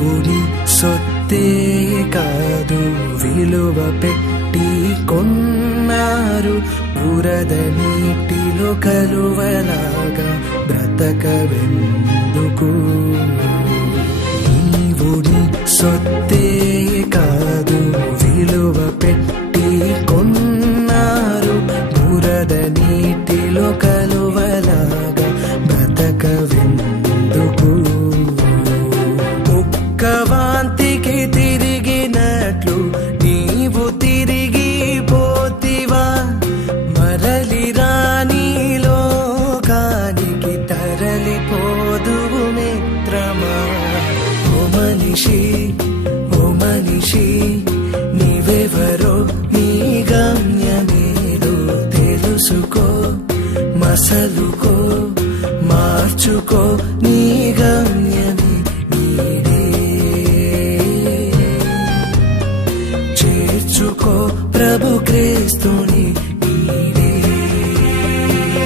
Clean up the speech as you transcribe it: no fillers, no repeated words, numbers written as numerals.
దేవుని సొత్తే కాదు విలువ పెట్టి కొన్నారు. బురద నీటిలో కలువలాగా బ్రతకవెందుకు? నీవుని సొత్తే కాదు విలువ పెట్టి కొన్నారు. బురద నీటిలో కలువలాగా బ్రతకవెందుకు? వాంతికి తిరిగినట్లు నీవు తిరిగి పోతివా? మరలి రాని లోకానికి తరలిపోదువు మిత్రమా. ఓ మనిషి నీవెవరో నీ గమ్యమేదో తెలుసుకో. మసలుకో మార్చుకో నీ గమ్యమే నీడే. చేర్చుకో ప్రభు క్రీస్తుని